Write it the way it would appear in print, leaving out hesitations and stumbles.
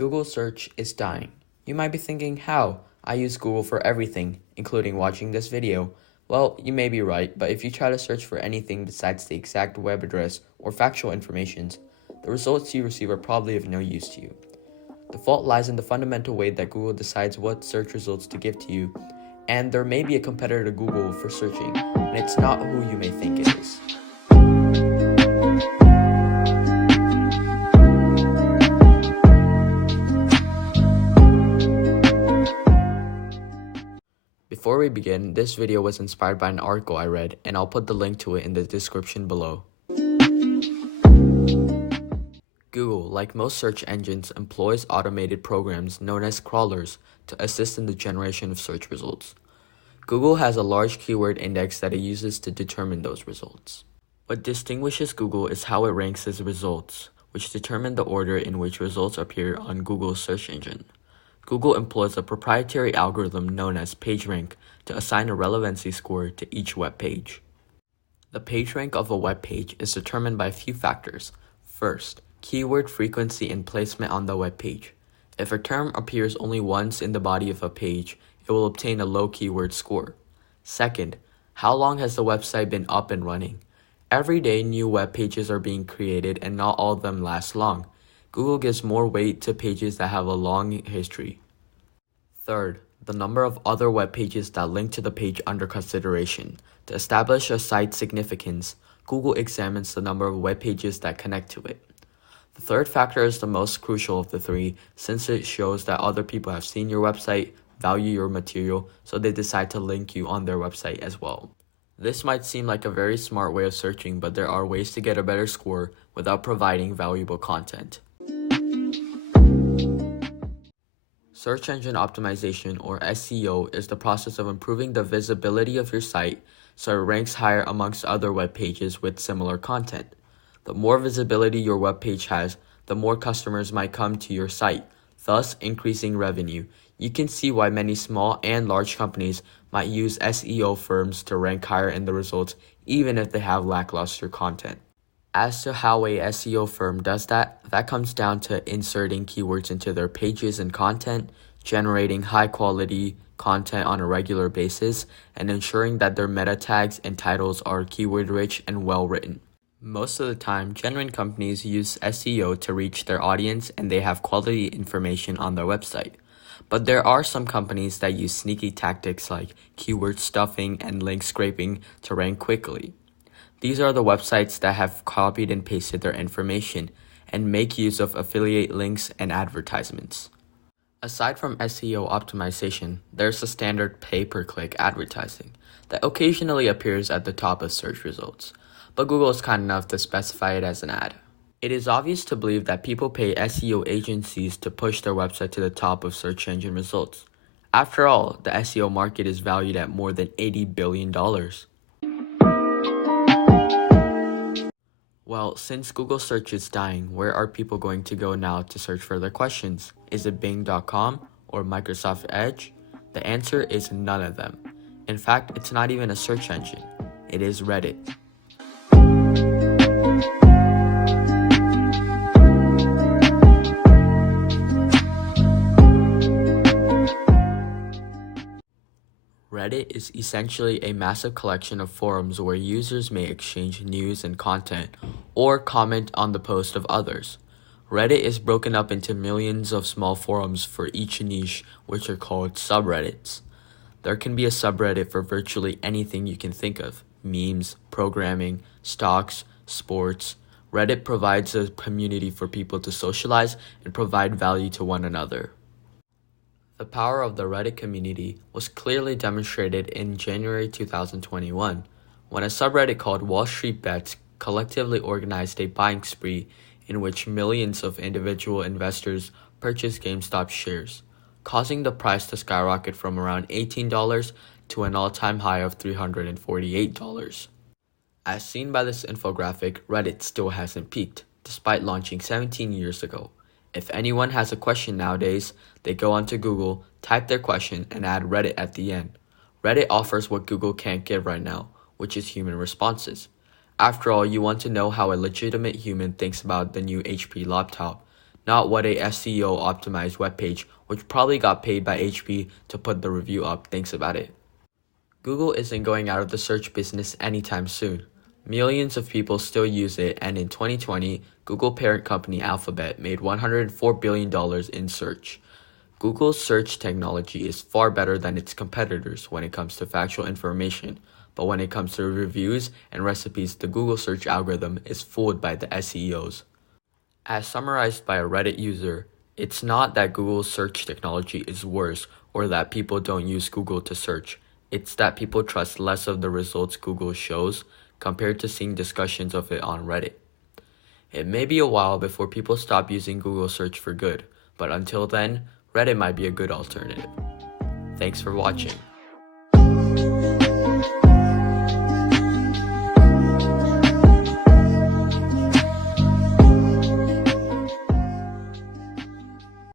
Google search is dying. You might be thinking, how? I use Google for everything, including watching this video. Well, you may be right, but if you try to search for anything besides the exact web address or factual information, the results you receive are probably of no use to you. The fault lies in the fundamental way that Google decides what search results to give to you, and there may be a competitor to Google for searching, and it's not who you may think it is. Before we begin, this video was inspired by an article I read, and I'll put the link to it in the description below. Google, like most search engines, employs automated programs known as crawlers to assist in the generation of search results. Google has a large keyword index that it uses to determine those results. What distinguishes Google is how it ranks its results, which determine the order in which results appear on Google's search engine. Google employs a proprietary algorithm known as PageRank to assign a relevancy score to each web page. The PageRank of a web page is determined by a few factors. First, keyword frequency and placement on the web page. If a term appears only once in the body of a page, it will obtain a low keyword score. Second, how long has the website been up and running? Every day, new web pages are being created and not all of them last long. Google gives more weight to pages that have a long history. Third, the number of other web pages that link to the page under consideration. To establish a site's significance, Google examines the number of web pages that connect to it. The third factor is the most crucial of the three, since it shows that other people have seen your website, value your material, so they decide to link you on their website as well. This might seem like a very smart way of searching, but there are ways to get a better score without providing valuable content. Search engine optimization, or SEO, is the process of improving the visibility of your site so it ranks higher amongst other web pages with similar content. The more visibility your web page has, the more customers might come to your site, thus increasing revenue. You can see why many small and large companies might use SEO firms to rank higher in the results even if they have lackluster content. As to how a SEO firm does that comes down to inserting keywords into their pages and content, generating high-quality content on a regular basis, and ensuring that their meta tags and titles are keyword-rich and well-written. Most of the time, genuine companies use SEO to reach their audience and they have quality information on their website. But there are some companies that use sneaky tactics like keyword stuffing and link scraping to rank quickly. These are the websites that have copied and pasted their information and make use of affiliate links and advertisements. Aside from SEO optimization, there's the standard pay-per-click advertising that occasionally appears at the top of search results, but Google is kind enough to specify it as an ad. It is obvious to believe that people pay SEO agencies to push their website to the top of search engine results. After all, the SEO market is valued at more than $80 billion. Well, since Google search is dying, where are people going to go now to search for their questions? Is it Bing.com or Microsoft Edge? The answer is none of them. In fact, it's not even a search engine. It is Reddit. Reddit is essentially a massive collection of forums where users may exchange news and content or comment on the post of others. Reddit is broken up into millions of small forums for each niche, which are called subreddits. There can be a subreddit for virtually anything you can think of: memes, programming, stocks, sports. Reddit provides a community for people to socialize and provide value to one another. The power of the Reddit community was clearly demonstrated in January 2021, when a subreddit called Wall Street Bets collectively organized a buying spree in which millions of individual investors purchased GameStop shares, causing the price to skyrocket from around $18 to an all-time high of $348. As seen by this infographic, Reddit still hasn't peaked, despite launching 17 years ago. If anyone has a question nowadays, they go onto Google, type their question, and add Reddit at the end. Reddit offers what Google can't give right now, which is human responses. After all, you want to know how a legitimate human thinks about the new HP laptop, not what a SEO optimized webpage, which probably got paid by HP to put the review up, thinks about it. Google isn't going out of the search business anytime soon. Millions of people still use it, and in 2020, Google parent company Alphabet made $104 billion in search. Google's search technology is far better than its competitors when it comes to factual information, but when it comes to reviews and recipes, the Google search algorithm is fooled by the SEOs. As summarized by a Reddit user, it's not that Google's search technology is worse or that people don't use Google to search. It's that people trust less of the results Google shows compared to seeing discussions of it on Reddit. It may be a while before people stop using Google search for good, but until then, Reddit might be a good alternative. Thanks for watching.